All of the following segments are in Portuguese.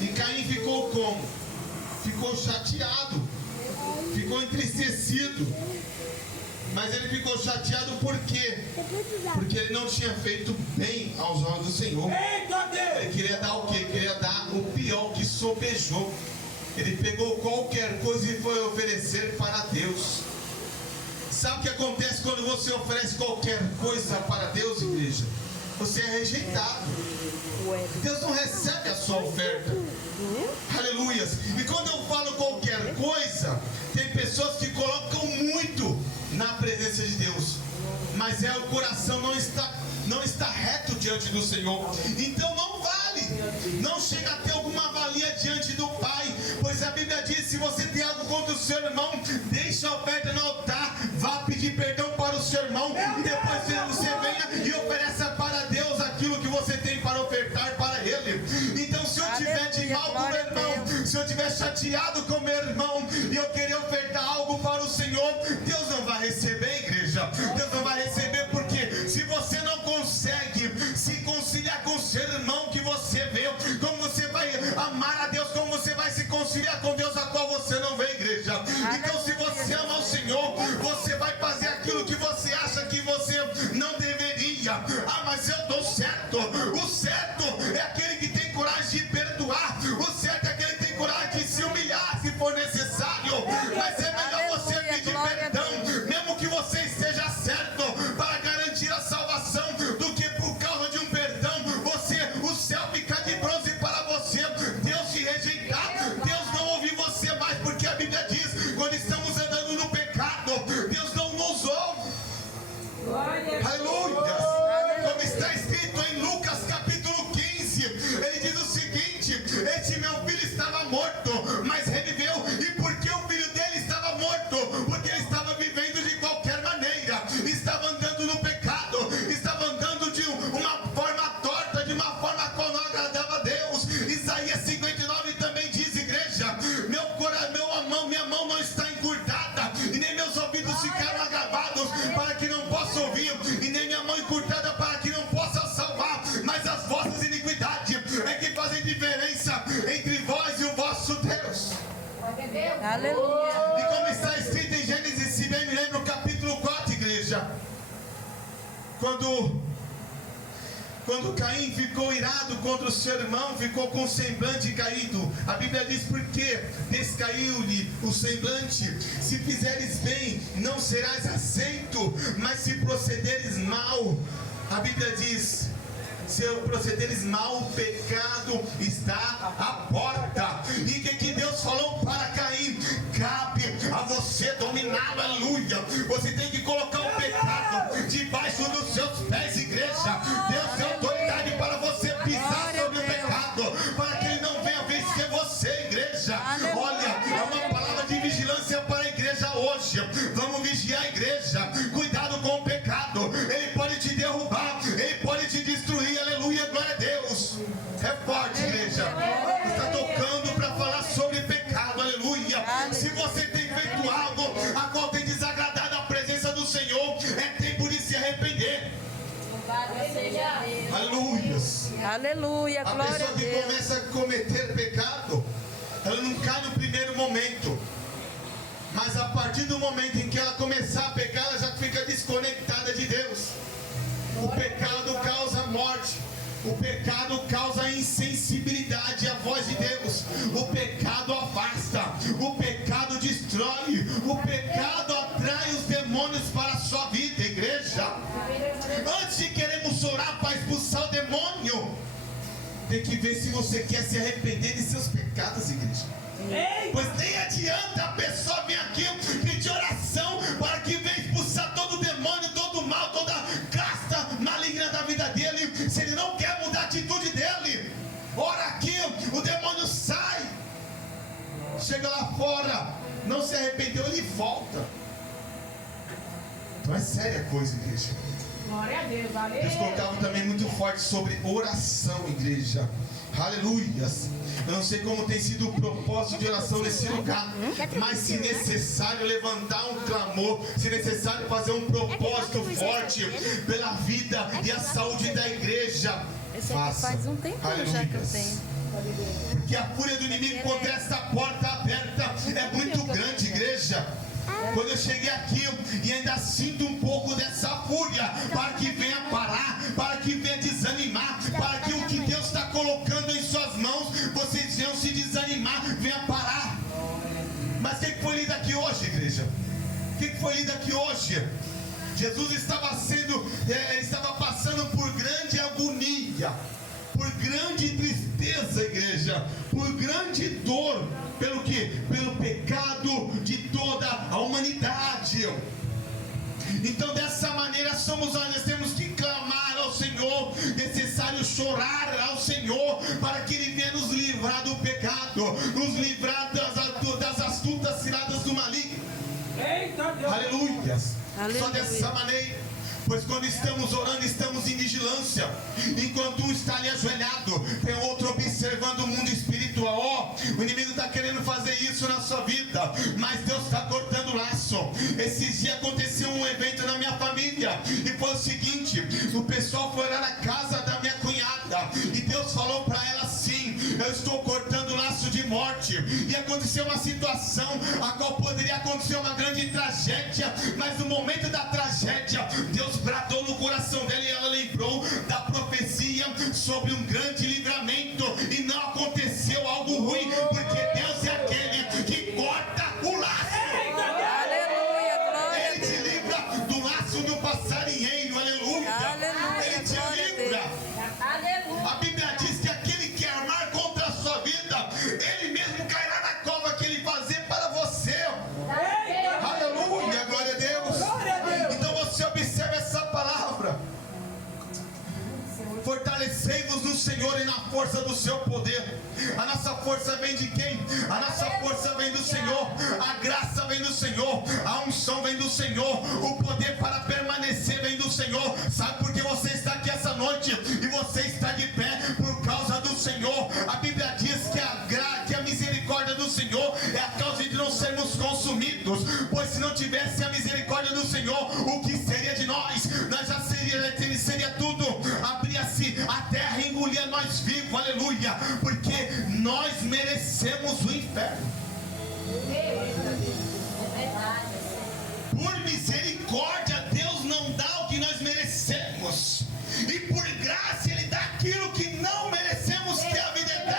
E Caim ficou como? Ficou chateado, ficou entristecido. Mas ele ficou chateado por quê? Porque ele não tinha feito bem aos olhos do Senhor. Ele queria dar o quê? Ele queria dar o pior, que sobejou. Ele pegou qualquer coisa e foi oferecer para Deus. Sabe o que acontece quando você oferece qualquer coisa para Deus, igreja? Você é rejeitado. Deus não recebe a sua oferta. Aleluias. E quando eu falo qualquer coisa, tem pessoas que colocam muito na presença de Deus, mas o coração não está reto diante do Senhor. Então não vale, não chega a ter alguma valia diante do Pai. Pois a Bíblia diz: se você tem algo contra o seu irmão, deixa a oferta no altar, vá pedir perdão para o seu irmão, e depois você venha e ofereça para Deus aquilo que você tem para ofertar para Ele. Então, se eu tiver de mal com o meu irmão, se eu tiver chateado com o meu irmão, e eu querer ofertar algo para o Senhor, Deus não vai receber, igreja. Deus não vai receber, porque se você não consegue se conciliar com o seu irmão que você vê, como você vai amar a Deus, como você vai se conciliar com Deus a qual você não vê, igreja? Então, se você ama o Senhor, você vai fazer aquilo que você acha que você não deveria. Ah, mas eu estou certo. O certo é aquele que tem coragem de perdoar. O certo é aquele que tem coragem de se humilhar se for necessário. Mas é melhor você pedir perdão, mesmo que você esteja certo, para garantir a salvação, do que por causa de um perdão o céu ficar de bronze para você, Deus te rejeitar, Deus não ouvir você mais, porque a Bíblia diz: quando estamos andando no pecado, Deus não nos ouve. Aleluia. Como está escrito em Lucas capítulo 15, ele diz o seguinte: este meu filho estava morto, mas reviveu. E por que o filho dele estava morto? Porque ele estava vivendo de qualquer maneira, estava andando no pecado, estava andando de uma forma torta, de uma forma a qual não agradava a Deus. Isaías 59 também diz, igreja: minha mão não está encurtada, e nem meus ouvidos ficaram agravados, para que não possa ouvir, e nem minha mão encurtada, para que não possa salvar. Mas as vossas iniquidades é que fazem diferença entre vós e o vosso Deus. Aleluia. E como está escrito em Gênesis, se bem me lembro, capítulo 4, igreja, quando Caim ficou irado contra o seu irmão, ficou com o semblante caído, a Bíblia diz: porque descaiu-lhe o semblante. Se fizeres bem, não serás aceito, mas se procederes mal, a Bíblia diz: se procederes mal, o pecado está à porta. E o que Deus falou para Caim? Cabe a você dominar, aleluia. Você tem que colocar o pecado debaixo dos seus pés, igreja. Deus tem autoridade para você pisar sobre o pecado, para que ele não venha vencer você, igreja. Olha, é uma palavra de vigilância para a igreja hoje. Vamos vigiar a igreja. Cuidado com o pecado, ele pode te derrubar, ele pode te destruir. Aleluia, glória a Deus. É forte, igreja. Está tocando para falar sobre pecado, aleluia. Se você tem feito algo a qual tem desagradado a presença do Senhor, é tempo de se arrepender. Aleluia. Aleluia, A glória pessoa a que Deus. começa a cometer pecado, ela não cai no primeiro momento, mas a partir do momento em que ela começar a pecar, ela já fica desconectada de Deus. O pecado causa morte, o pecado causa insensibilidade à voz de Deus, o pecado afasta, o pecado destrói, o pecado atrai os demônios para a sua vida, igreja. Antes de queremos orar para expulsar o demônio, tem que ver se você quer se arrepender de seus pecados, igreja. Pois nem adianta a pessoa vir aqui pedir oração para que venha expulsar todo o demônio, todo o mal, toda a casta maligna da vida dele, se ele não quer mudar a atitude dele. Ora aqui, o demônio sai, chega lá fora, não se arrependeu, ele volta. Então é séria a coisa, igreja. Glória a Deus, aleluia. Deus colocava também muito forte sobre oração, igreja. Aleluias. Eu não sei como tem sido o propósito de oração nesse lugar, mas se necessário levantar um clamor, se necessário fazer um propósito forte pela vida e a saúde da igreja, Esse aqui faça. faz um tempo já que eu tenho. Porque a fúria do inimigo contra essa porta aberta é muito grande, igreja. Quando eu cheguei aqui e ainda sinto um pouco dessa fúria, para que venha parar, para que venha desanimar, para que o que Deus está colocando em suas mãos, vocês venham se desanimar, venha parar. Mas o que foi lido aqui hoje, igreja? O que foi lido aqui hoje? Jesus estava passando por grande agonia, por grande tristeza, igreja, por grande dor. Pelo que? Pelo pecado de toda a humanidade. Então dessa maneira nós temos que clamar ao Senhor, necessário chorar ao Senhor, para que Ele venha nos livrar do pecado, nos livrar das astutas ciladas do maligno. Aleluias. Só dessa maneira. Pois quando estamos orando, estamos em vigilância. Enquanto um está ali ajoelhado, tem outro observando o mundo espiritual. O inimigo está querendo fazer isso na sua vida, mas Deus está cortando o laço. Esses dias aconteceu um evento na minha família, e foi o seguinte: o pessoal foi lá na casa da minha cunhada, e Deus falou para ela assim: eu estou cortando o laço de morte. E aconteceu uma situação a qual poderia acontecer uma grande tragédia, mas no momento da tragédia, Deus bradou no coração dela, e ela lembrou da profecia sobre um grande livramento, e não aconteceu algo ruim, porque Deus é aquele que corta o laço. Aleluia, glória. Ele te livra do laço do passarinheiro. Aleluia. Ele te livra. A Bíblia diz que aquele que armar contra a sua vida, ele mesmo cairá na cova que ele fazer para você. Aleluia, glória a Deus. Então você observa essa palavra: fortalecei-vos no Senhor e na força do seu poder. A nossa força vem de quem? A nossa força vem do Senhor. A graça vem do Senhor. A unção vem do Senhor. O poder para permanecer vem do Senhor. Sabe por que você está aqui essa noite? E você está de pé por causa do Senhor. A Bíblia diz que a misericórdia do Senhor é a causa de não sermos consumidos. Pois se não tivesse a misericórdia do Senhor, o que seria de nós? Nós já seria tudo. Abria-se a terra e engolia nós vivos. Aleluia. Porque nós merecemos o inferno. Por misericórdia, Deus não dá o que nós merecemos, e por graça Ele dá aquilo que não merecemos, que é a vida eterna.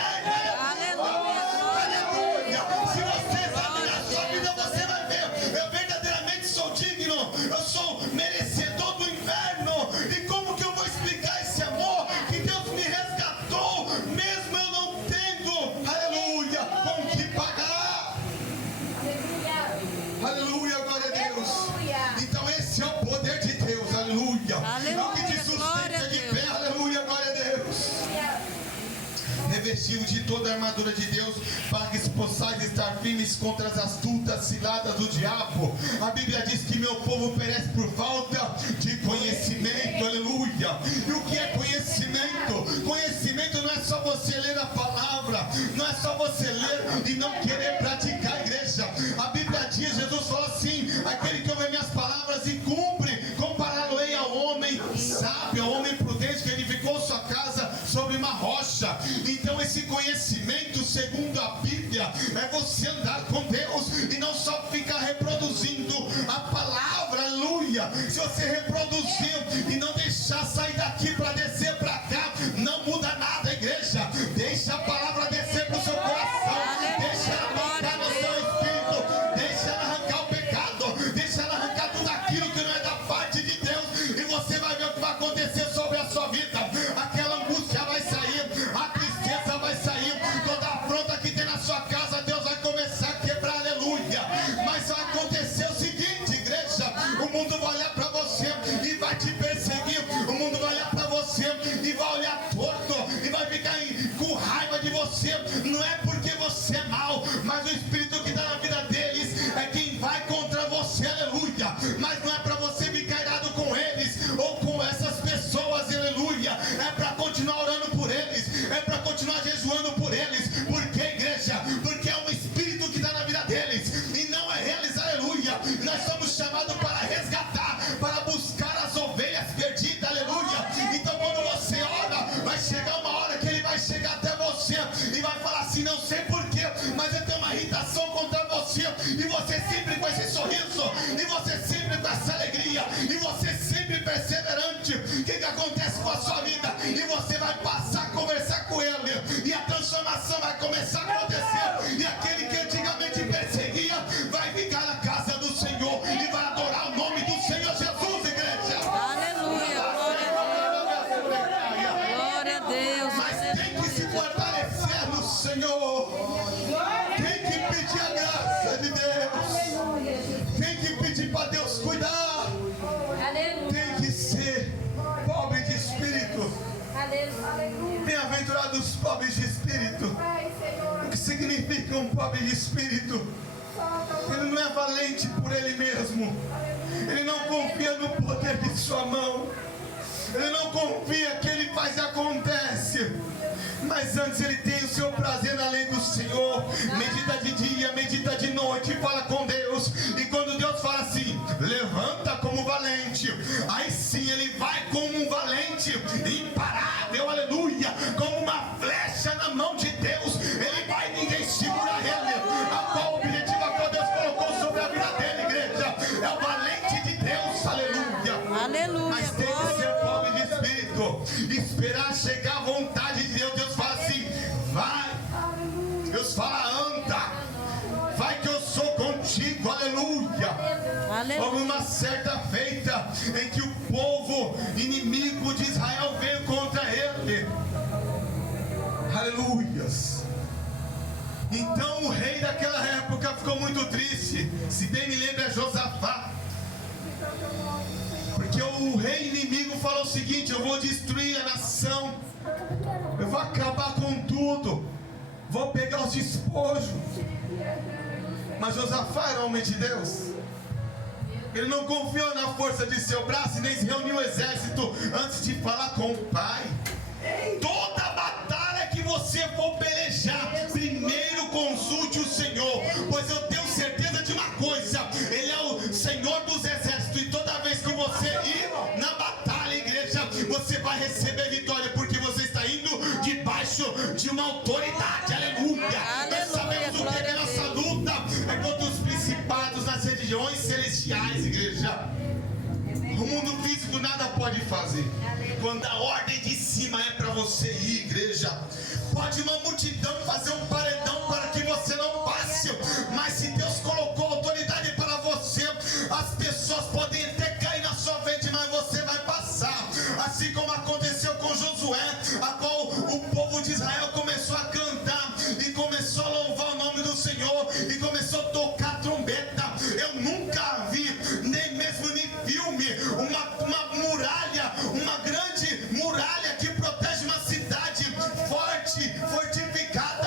Aleluia. Se você examinar a sua vida, você vai ver: eu verdadeiramente sou digno, eu sou merecedor do inferno. E como que eu vou explicar esse amor que Deus me resgatou, mesmo eu não tendo, aleluia, com que pagar? Aleluia, glória a Deus. Então esse é o poder de Deus. Aleluia. É o que te sustenta de pé. Aleluia, glória a Deus. Revestido de toda a armadura de Deus, para que possais estar firmes contra as astutas ciladas do diabo. A Bíblia diz que meu povo perece por falta de conhecimento. Aleluia. E o que é conhecimento? Conhecimento não é só você ler a palavra, não é só você ler e não querer praticar, igreja. A Bíblia diz, Jesus falou assim: aquele que ouve minhas palavras e cumpre, compará-lo-ei ao homem sábio, ao homem prudente, que edificou sua casa sobre uma rocha. Então esse conhecimento, segundo a Bíblia, é você andar com Deus e não só ficar reproduzindo a palavra. Aleluia. Se você reproduzir e não deixar sair daqui para descer para cá, não muda nada, igreja. Deixa a palavra descer para o seu coração, deixa ela tocar no seu espírito, deixa ela arrancar o pecado, deixa ela arrancar tudo aquilo que não é da parte de Deus, e você vai ver o que vai acontecer sobre a sua vida. Aquela angústia vai sair, a tristeza vai sair, toda a afronta que tem na sua casa, Deus vai começar a quebrar. Aleluia. Mas vai acontecer o seguinte, igreja: o mundo vai olhar para você assim, não sei porquê, mas eu tenho uma irritação contra você, e você sempre com esse sorriso, e você sempre com essa alegria, e você sempre perseverante. O que acontece com a sua vida? E você vai passar a conversar com ele, e a transformação vai começar a acontecer, e aquele que antigamente perseguia vai ficar na casa do Senhor e vai adorar o nome do Senhor Jesus, igreja. Aleluia, glória a Deus. Mas tem que se fortalecer no Senhor, tem que pedir a graça de Deus, tem que pedir para Deus cuidar, tem que ser pobre de espírito. Bem-aventurados os pobres de espírito. O que significa um pobre de espírito? Ele não é valente por ele mesmo, ele não confia no poder de sua mão, ele não confia que ele faz e acontece, mas antes ele tem o seu prazer na lei do Senhor, medita de dia, medita de noite, fala com Deus, e quando Deus fala assim, levanta como valente, aí sim ele vai como um valente, imparável, aleluia, como uma flecha na mão de Deus, ele vai, ninguém segura ele, a qual objetivo a qual Deus colocou sobre a vida dele, igreja, é o valente de Deus, aleluia, Aleluia, mas tem que ser pobre de espírito, esperar chegar a vontade de Deus. Deus fala assim, vai, Deus fala, anda, vai que eu sou contigo, aleluia. Houve uma certa feita em que o povo inimigo de Israel veio contra ele, aleluias. Então o rei daquela época ficou muito triste, se bem me lembro é Josafá, porque o rei inimigo falou o seguinte, eu vou destruir a nação, eu vou acabar com tudo, vou pegar os despojos. Mas Josafá era homem de Deus, ele não confiou na força de seu braço, nem se reuniu o exército antes de falar com o pai. Toda batalha que você for pelejar, primeiro consulte o Senhor, pois eu tenho certeza de uma coisa, Ele é o Senhor dos exércitos, e toda vez que você ir na batalha, igreja, você vai receber vitória, porque você está indo debaixo de uma autoridade, aleluia. Nós sabemos o que é a nossa luta, é contra os principados nas regiões celestiais, igreja. O mundo físico nada pode fazer. Quando a ordem de cima é para você ir, igreja, pode uma multidão fazer um paredão para que você não passe, mas se Deus colocou autoridade para você, as pessoas podem até cair na sua frente, mas você vai passar. Assim como aconteceu com Josué, a qual o povo de Israel começou a cantar e começou a louvar o nome do Senhor e começou a tocar trombeta. Eu nunca vi, nem mesmo em filme, uma muralha, uma grande muralha que protege uma cidade forte, fortificada,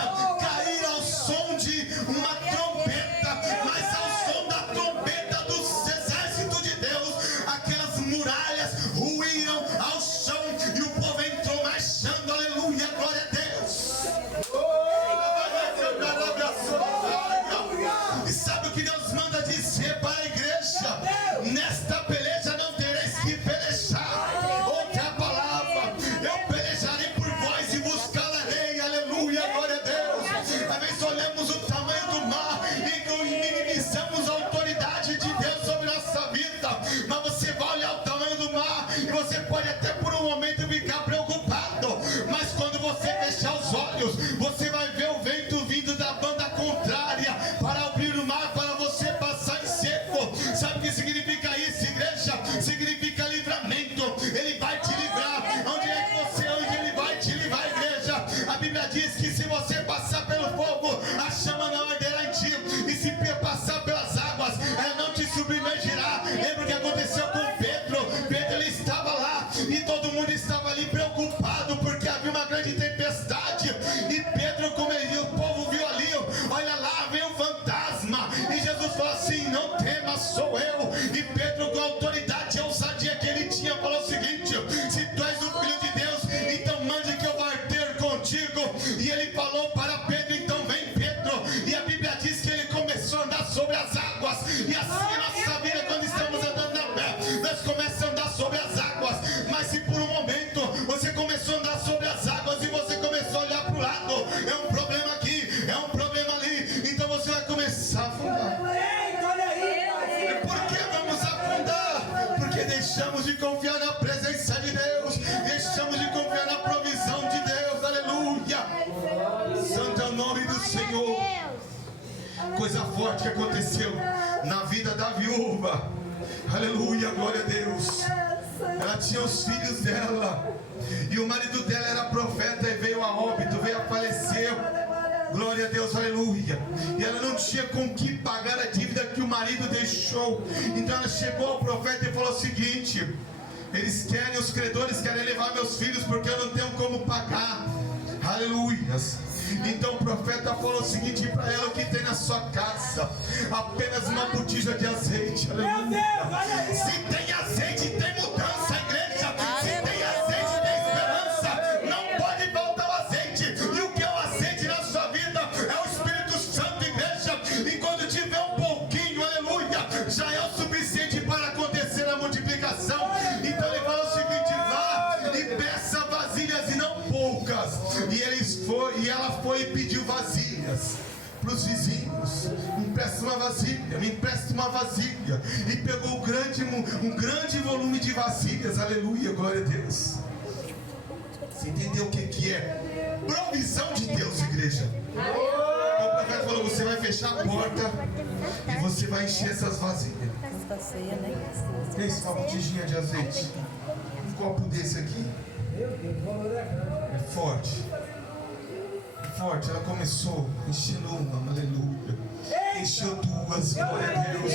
nome do Senhor. Coisa forte que aconteceu na vida da viúva. Aleluia, glória a Deus. Ela tinha os filhos dela, e o marido dela era profeta e veio a óbito, veio a falecer. Glória a Deus, aleluia. E ela não tinha com que pagar a dívida que o marido deixou. Então ela chegou ao profeta e falou o seguinte: os credores querem levar meus filhos porque eu não tenho como pagar. Aleluias. Então o profeta falou o seguinte para ela: o que tem na sua casa? Apenas uma botija de azeite. Aleluia. Se tem azeite, tem mudança, igreja. Se tem azeite, tem esperança. Não pode faltar o azeite. E o que é o azeite na sua vida? É o Espírito Santo, igreja. E quando tiver um pouquinho, aleluia, já é o suficiente para acontecer a multiplicação. Então ele falou o seguinte: vá e peça vasilhas e não poucas. E ela foi e pediu vasilhas para os vizinhos. Me empresta uma vasilha, me empresta uma vasilha. E pegou um grande volume de vasilhas. Aleluia, glória a Deus. Você entendeu o que é? Provisão de Deus, igreja. O profeta falou: você vai fechar a porta e você vai encher essas vasilhas. Esse uma botijinha de azeite. Um copo desse aqui é forte. Forte, ela começou enchendo uma, aleluia. Encheu duas, glória a Deus.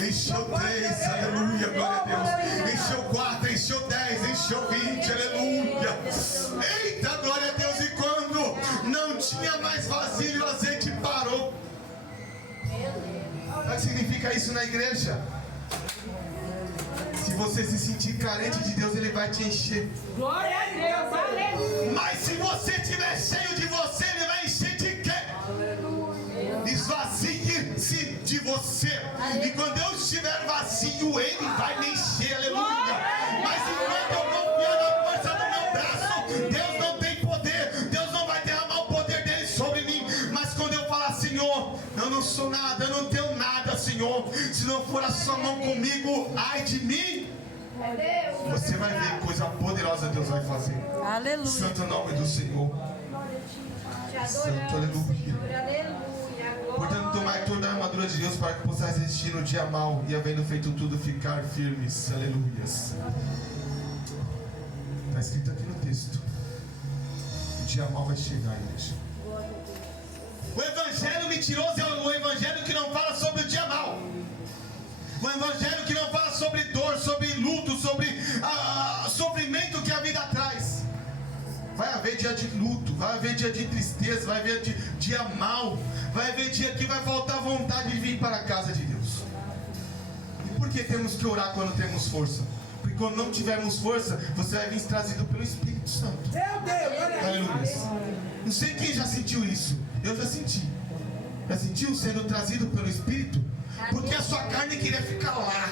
Encheu três, aleluia, glória a Deus. Encheu 4, encheu 10, encheu 20, aleluia. Eita, glória a Deus. E quando não tinha mais vasilha, o azeite parou. Sabe o que significa isso na igreja? Se você se sentir carente de Deus, Ele vai te encher. Glória a Deus, aleluia. Mas se você estiver cheio de você, Ele vai encher de quê? Esvazie-se de você. E quando eu estiver vazio, Ele vai me encher, aleluia. Mas enquanto eu confio na força do meu braço, Deus não tem poder. Deus não vai derramar o poder dele sobre mim. Mas quando eu falar: Senhor, eu não sou nada, eu não tenho nada, Senhor, se não for a sua mão comigo, ai de mim, você vai ver coisa poderosa Deus vai fazer. Aleluia. Santo nome do Senhor. Santo, aleluia. Portanto, tomai toda a armadura de Deus para que possais resistir no dia mau e, havendo feito tudo, ficar firmes. Aleluias. Está escrito aqui no texto: o dia mau vai chegar, igreja. O evangelho mentiroso é o evangelho que não fala sobre o dia mau. O evangelho que não fala sobre dor, sobre luto, sobre sofrimento que a vida traz. Vai haver dia de luto, vai haver dia de tristeza, vai haver dia mau, vai haver dia que vai faltar vontade de vir para a casa de Deus. E por que temos que orar quando temos força? Porque quando não tivermos força, você vai vir trazido pelo Espírito Santo. Meu Deus, Aleluia. Não sei quem já sentiu isso. Eu já senti. Já sentiu sendo trazido pelo Espírito? Porque a sua carne queria ficar lá.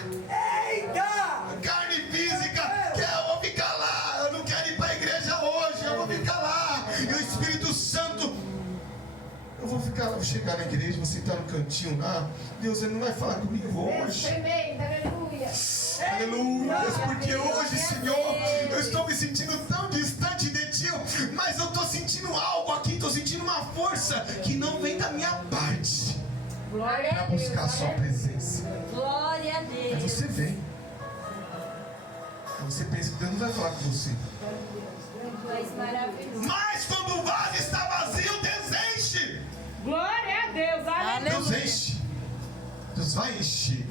eita! A carne física quer: eu vou ficar lá. Eu não quero ir para a igreja hoje. Eu vou ficar lá. E o Espírito Santo: eu vou ficar lá, vou chegar na igreja, vou sentar no cantinho lá. Deus, Ele não vai falar comigo hoje. Aleluia. Porque hoje, Senhor, eu estou me sentindo tão distante de Ti, mas eu estou sentindo algo aqui, estou sentindo uma força que não vem da minha parte para buscar a Sua presença. Glória a Aí Deus. você vem. Aí você pensa que Deus não vai falar com você. Mas quando o vaso está vazio, Deus enche. Glória a Deus, aleluia. Deus enche. Deus vai encher.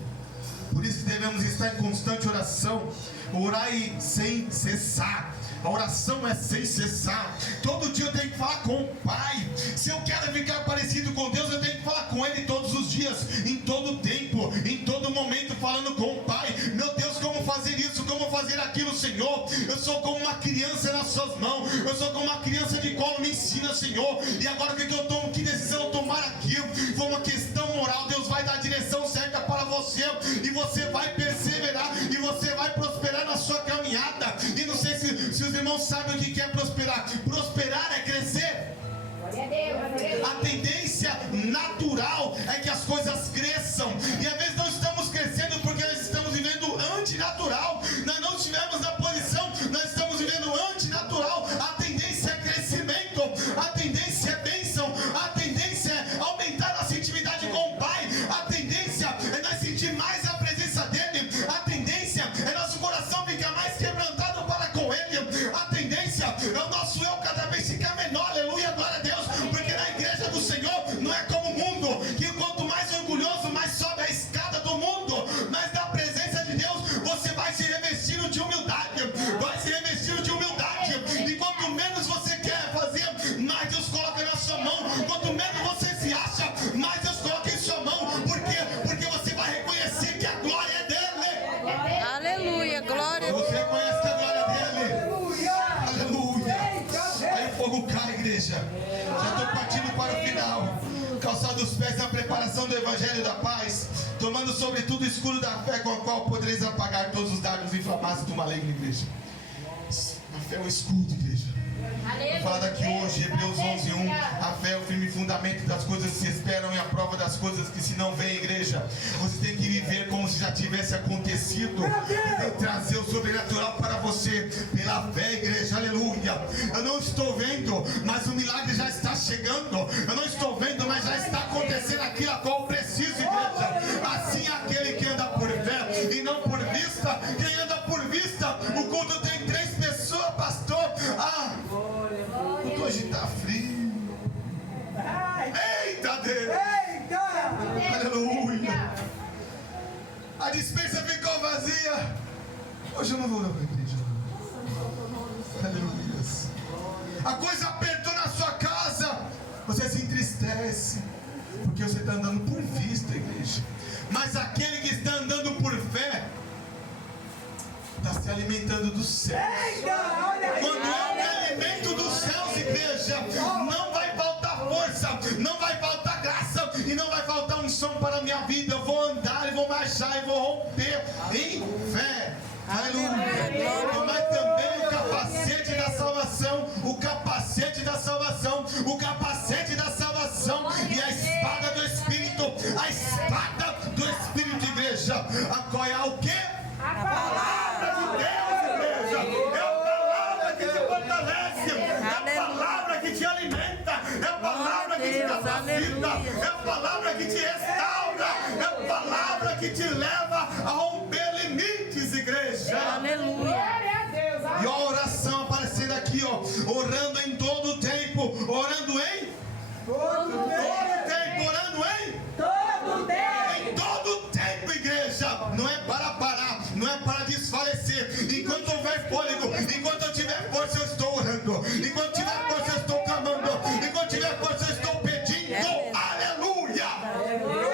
Por isso que devemos estar em constante oração. Orai sem cessar. A oração é sem cessar. Todo dia eu tenho que falar com o Pai. Se eu quero ficar parecido com Deus, eu tenho que falar com Ele todos os dias, em todo tempo, em todo momento, falando com o Pai. Meu Deus, como fazer isso, como fazer aquilo, Senhor? Eu sou como uma criança nas suas mãos. Eu sou como uma criança de colo, me ensina, Senhor. E agora o que eu tomo? Que decisão eu tomar aqui? Foi uma questão moral. Deus vai dar a direção certa para você. E você vai perseverar. E você vai prosperar na sua caminhada. E não sei se os irmãos sabem o que é prosperar. Prosperar é crescer. A tendência natural é que as coisas cresçam. E às vezes não estamos crescendo porque nós estamos vivendo antinatural. Nós não estivemos na posição, nós estamos vivendo antinatural. A tendência é crescimento. A tendência é bênção. A tendência os pés na preparação do Evangelho da paz, tomando sobretudo o escudo da fé, com a qual podereis apagar todos os dardos inflamados do maligno, igreja. A fé é o escudo, igreja. Fala daqui hoje, Hebreus 11:1. A fé é o firme fundamento das coisas que se esperam e a prova das coisas que se não veem, igreja. Você tem que viver como se já tivesse acontecido. E tem que trazer o sobrenatural para você pela fé, igreja. Aleluia. Eu não estou vendo, mas o milagre já está chegando. Eu não estou vendo, mas já está acontecendo aquilo a qual eu preciso, igreja. Assim é aquele que anda por fé e não por vista. Quem anda por vista, o culto tem 3 pessoas, pastor. Hoje está frio. Eita Deus! Eita! Aleluia! A despensa ficou vazia. Hoje eu não vou para a igreja. Aleluia! A coisa apertou na sua casa. Você se entristece porque você está andando por vista, igreja. Mas aquele que está andando por fé está se alimentando do céu. Quando é o alimento dos céus, igreja, não vai faltar força, não vai faltar graça e não vai faltar unção para a minha vida. Eu vou andar e vou marchar e vou romper em fé. Aleluia. Mas também o capacete da salvação, o capacete da salvação, o capacete da salvação e a espada do Espírito, a espada do Espírito, igreja. Apoiar o quê? A palavra de Deus, igreja. É a palavra que te fortalece, é a palavra que te alimenta, é a palavra que te capacita, é a palavra que te restaura, é a palavra que te leva a romper limites, igreja. Aleluia. Glória a Deus. E a oração aparecendo aqui, ó, orando em todo o tempo, orando em todo tempo, orando em Todo Deus. em todo tempo, igreja. Não é para parar, não é para desfalecer. Enquanto houver fôlego, enquanto eu tiver força, eu estou orando. Enquanto tiver força, eu estou clamando. Enquanto tiver força, eu estou pedindo. Aleluia! Aleluia.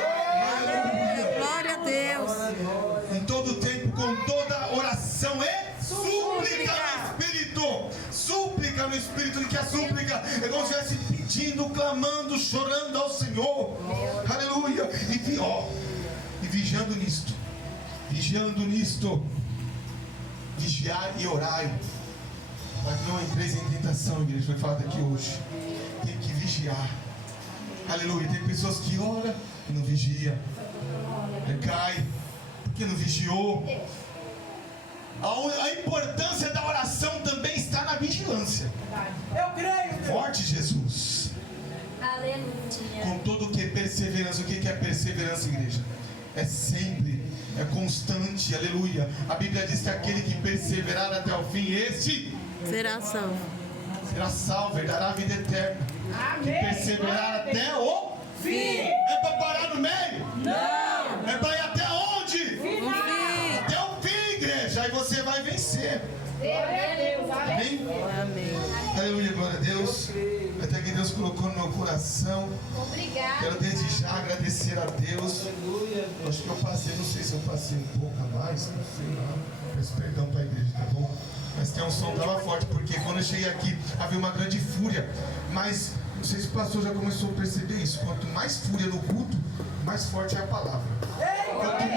Glória a Deus. Em todo tempo, com toda oração e súplica no Espírito. Súplica no Espírito, que a súplica é como se estivesse pedindo, clamando, chorando ao Senhor. Aleluia! E vigiando nisto. Vigiando nisto. Vigiar e orai. Para que não entreis em tentação, igreja. Foi falado aqui hoje. Tem que vigiar. Aleluia. Tem pessoas que oram e não vigiam. Cai. Porque não vigiou. A importância da oração também está na vigilância. Eu creio. Forte Jesus. Aleluia. Com todo o que é perseverança. O que é perseverança, igreja? É sempre, é constante, aleluia. A Bíblia diz que aquele que perseverar até o fim, este Será salvo. será salvo, herdará a vida eterna. Amém. Perseverar até o fim. É para parar no meio? Não. É para ir até onde? O fim. Até o fim, igreja. Aí você vai vencer. Glória a Deus. Amém? Amém. Aleluia, glória a Deus. Até que Deus colocou no meu coração. Obrigada. Quero desde já agradecer a Deus. Acho que eu passei, não sei se eu passei um pouco a mais, não sei não. Peço perdão para a igreja, tá bom? Mas tem um som que estava forte, porque quando eu cheguei aqui havia uma grande fúria. Mas não sei se o pastor já começou a perceber isso. Quanto mais fúria no culto, mais forte é a palavra. Quanto